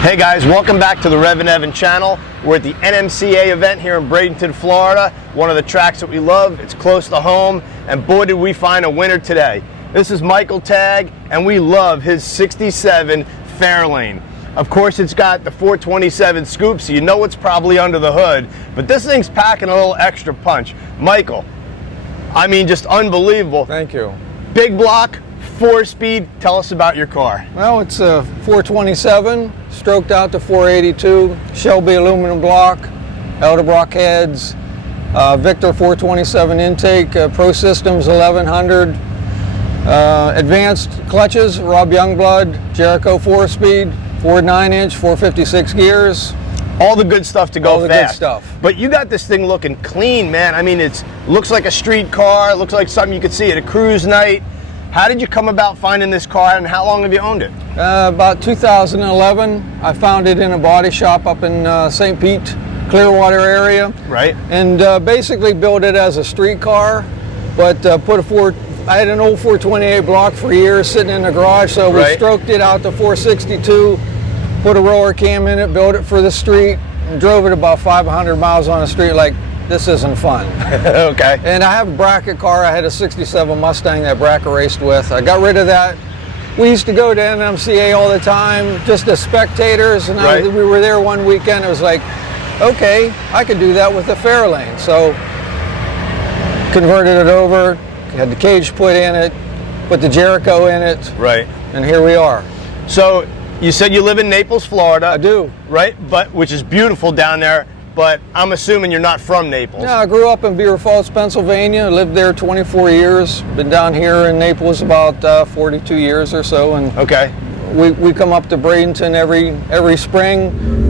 Hey guys, welcome back to the REVan channel. We're at the NMCA event here in Bradenton, Florida. One of the tracks that we love. It's close to home, and boy did we find a winner today. This is Michael Tagg, and we love his 67 Fairlane. Of course, it's got the 427 scoop, so you know it's probably under the hood, but this thing's packing a little extra punch. Michael, I mean, just unbelievable. Thank you. Big block, 4-speed. Tell us about your car. Well, it's a 427, stroked out to 482, Shelby aluminum block, LeBlanc heads, Victor 427 intake, Pro Systems 1100, advanced clutches, Rob Youngblood, Jericho 4-speed, Ford 9-inch, 456 gears. All the good stuff to go all the fast. Good stuff. But you got this thing looking clean, man. I mean, it looks like a street car. It looks like something you could see at a cruise night. How did you come about finding this car, and how long have you owned it? About 2011. I found it in a body shop up in St. Pete, Clearwater area. Right. And basically built it as a street car, but I had an old 428 block for years sitting in the garage, so we stroked it out to 462, put a roller cam in it, built it for the street, and drove it about 500 miles on the street like, this isn't fun. Okay. And I have a bracket car. I had a 67 Mustang that bracket raced with. I got rid of that. We used to go to NMCA all the time, just as spectators, and we were there one weekend. It was like, okay, I could do that with a Fairlane. So converted it over, had the cage put in it, put the Jericho in it. Right. And here we are. So you said you live in Naples, Florida. I do. Right, which is beautiful down there. But I'm assuming you're not from Naples. Yeah, I grew up in Beaver Falls, Pennsylvania. Lived there 24 years. Been down here in Naples about 42 years or so. And okay. We come up to Bradenton every spring.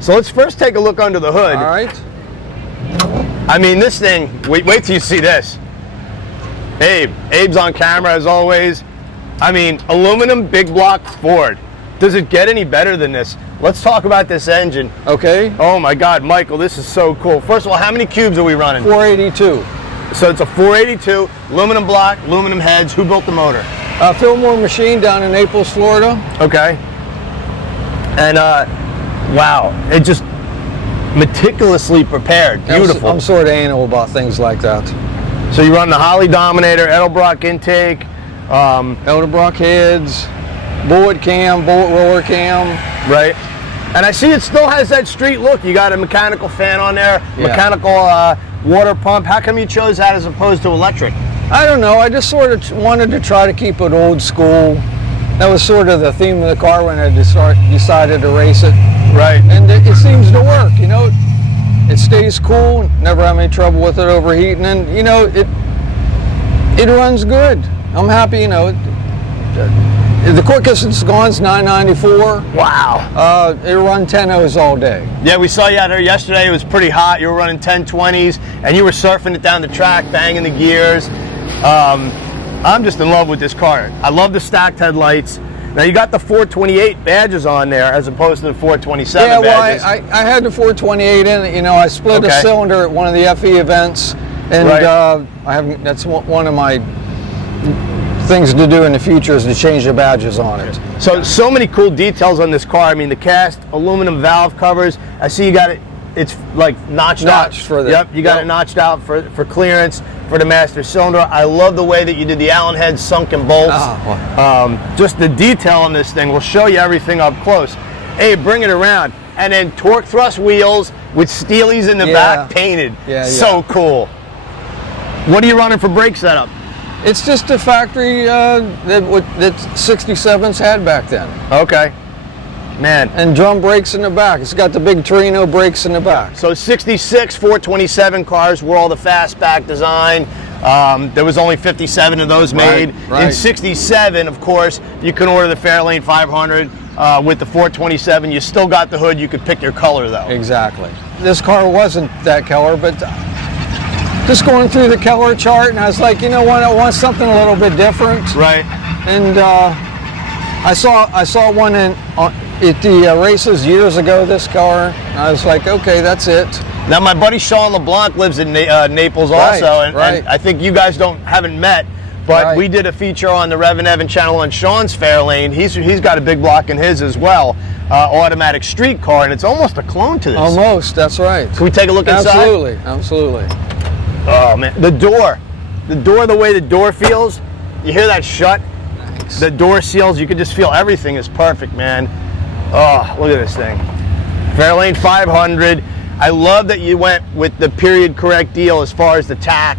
So let's first take a look under the hood. All right. I mean, this thing, wait till you see this. Abe's on camera as always. I mean, aluminum big block Ford. Does it get any better than this? Let's talk about this engine. Okay. Oh my God, Michael, this is so cool. First of all, how many cubes are we running? 482. So it's a 482, aluminum block, aluminum heads. Who built the motor? Fillmore Machine down in Naples, Florida. Okay. And wow, it just meticulously prepared. Beautiful. I'm sort of anal about things like that. So you run the Holly Dominator, LeBlanc intake, LeBlanc heads, bullet cam, bullet roller cam. Right. And I see it still has that street look. You got a mechanical fan on there, mechanical water pump. How come you chose that as opposed to electric? I don't know. I just sort of wanted to try to keep it old school. That was sort of the theme of the car when I decided to race it. Right. And it seems to work, you know. It stays cool, never have any trouble with it overheating, and you know, it runs good. I'm happy, you know. The quickest it's gone is 994. Wow. It run 10.0s all day. Yeah, we saw you out there yesterday. It was pretty hot. You were running 1020s, and you were surfing it down the track, banging the gears. I'm just in love with this car. I love the stacked headlights. Now you got the 428 badges on there as opposed to the 427 badges. Yeah, well, I had the 428 in it. You know, I split a cylinder at one of the FE events, and that's one of my things to do in the future is to change the badges on it. So many cool details on this car. I mean, the cast aluminum valve covers. I see you got it. It's like notched out. For the. Yep, you got it notched out for clearance for the master cylinder. I love the way that you did the Allen head sunken bolts. Just the detail on this thing. We'll show you everything up close. Hey, bring it around. And then torque thrust wheels with Steelies in the back painted. So cool. What are you running for brake setup? It's just a factory that 67s had back then. Okay. Man. And drum brakes in the back. It's got the big Torino brakes in the back. So 66 427 cars were all the fastback design. There was only 57 of those made. Right. In 67, of course, you can order the Fairlane 500 with the 427. You still got the hood. You could pick your color, though. Exactly. This car wasn't that color, but just going through the color chart, and I was like, you know what, I want something a little bit different. Right. And I saw one at the races years ago, this car. I was like, okay, that's it. Now, my buddy Shawn LeBlanc lives in Naples also, and I think you guys haven't met, but we did a feature on the REVan channel on Shawn's Fairlane. He's got a big block in his as well, automatic street car, and it's almost a clone to this. Almost, that's right. Can we take a look inside? Absolutely, absolutely. Oh man, the door, the way the door feels, you hear that shut? Nice. The door seals, you can just feel everything is perfect, man. Oh, look at this thing. Fairlane 500. I love that you went with the period correct deal as far as the tack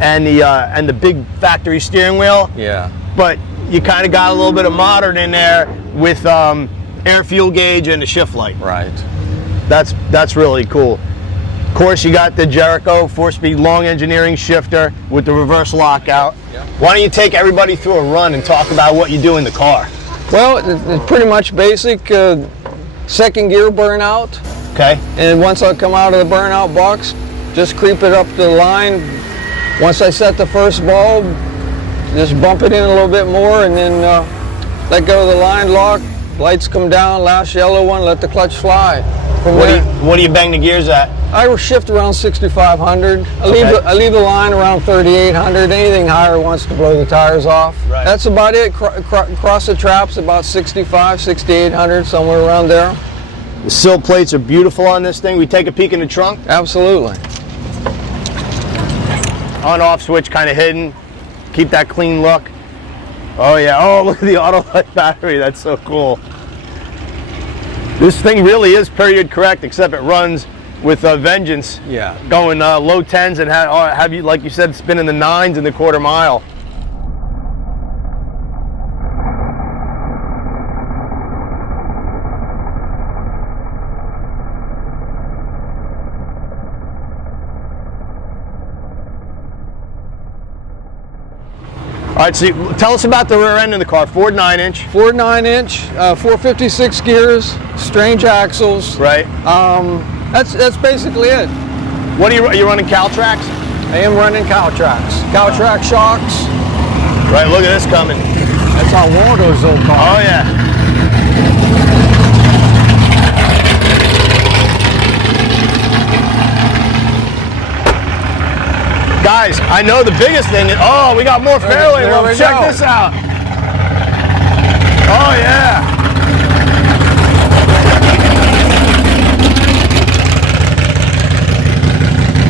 and the big factory steering wheel. Yeah. But you kind of got a little bit of modern in there with air fuel gauge and the shift light. Right. That's really cool. Of course, you got the Jericho 4-speed long engineering shifter with the reverse lockout. Yeah. Why don't you take everybody through a run and talk about what you do in the car? Well, it's pretty much basic second gear burnout. Okay. And once I come out of the burnout box, just creep it up the line. Once I set the first bulb, just bump it in a little bit more and then let go of the line lock. Lights come down, last yellow one, let the clutch fly. What do you bang the gears at? I shift around 6,500. I leave the line around 3,800. Anything higher wants to blow the tires off. Right. That's about it. Cross the traps about 6,500, 6,800, somewhere around there. The sill plates are beautiful on this thing. We take a peek in the trunk. Absolutely. On-off switch kind of hidden. Keep that clean look. Oh yeah. Oh, look at the Autolite battery. That's so cool. This thing really is period correct, except it runs with vengeance. Yeah. Going low 10s and have you, like you said, spinning the 9s in the quarter mile. All right, so tell us about the rear end of the car. Ford 9-inch. Ford 9-inch, 456 gears, strange axles. Right. That's basically it. What are you running Caltrax? I am running Caltrax. Caltrax shocks. Right, look at this coming. That's on Waldo's old car. Oh yeah. Guys, I know the biggest thing is, oh, we got more Fairlane love. Check this out. Oh yeah.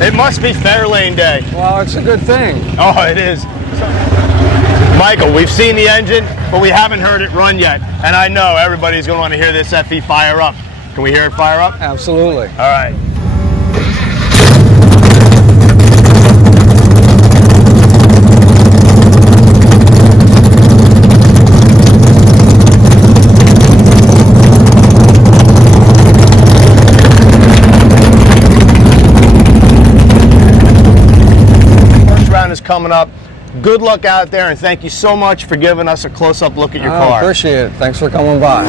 It must be Fairlane day. Well, it's a good thing. Oh, it is. Michael, we've seen the engine, but we haven't heard it run yet. And I know everybody's going to want to hear this FE fire up. Can we hear it fire up? Absolutely. All right. Is coming up. Good luck out there, and thank you so much for giving us a close-up look at your car. I appreciate it. Thanks for coming by.